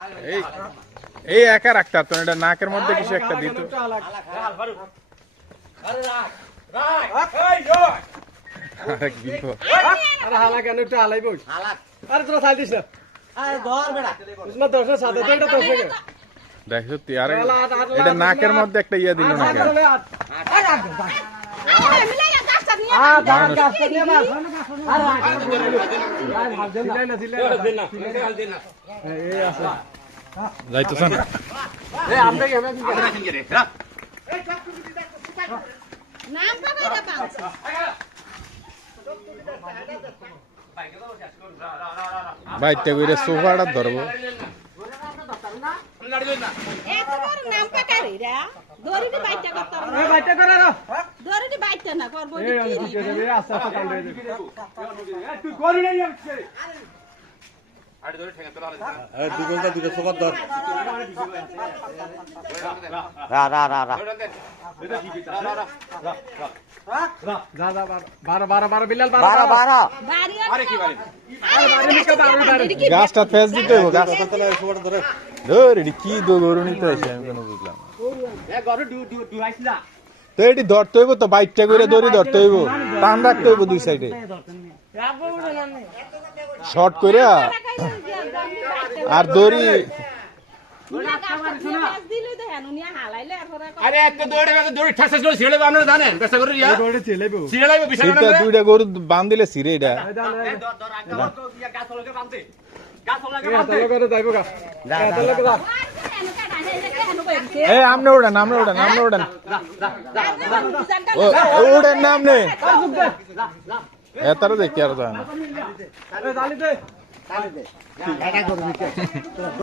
এই এই একা রাখতে তো এটা নাকের মধ্যে কিছু একটা দিত আরে বিপদ আরে হালা কেন একটু হালাই বই আরে তোরা ছাই দিস না আরে ধর বেটা না দশ সাথে তো এটা দশ টাকা দেখ সত্যি আরে এটা নাকের মধ্যে একটা ইয়া দিল না কেন যাইতেছ না বাইতে কইরে সোফাটা ধরবো গাছটা ফেস দিতে হইব গাছটা ধরে কি গরু নিতে হয়েছে আমি কোনো বুঝলাম তো এটি ধরতে হইব তো বাইকটা করে দড়ি ধরতে হইব টান রাখতে হইব দুই সাইডে শর্ট করে আর দড়ি দুইটা গরু বান দিলে ছিঁড়ে এটা আমনে উড়েন উড়েন নাম নেই এতারও দেখি আর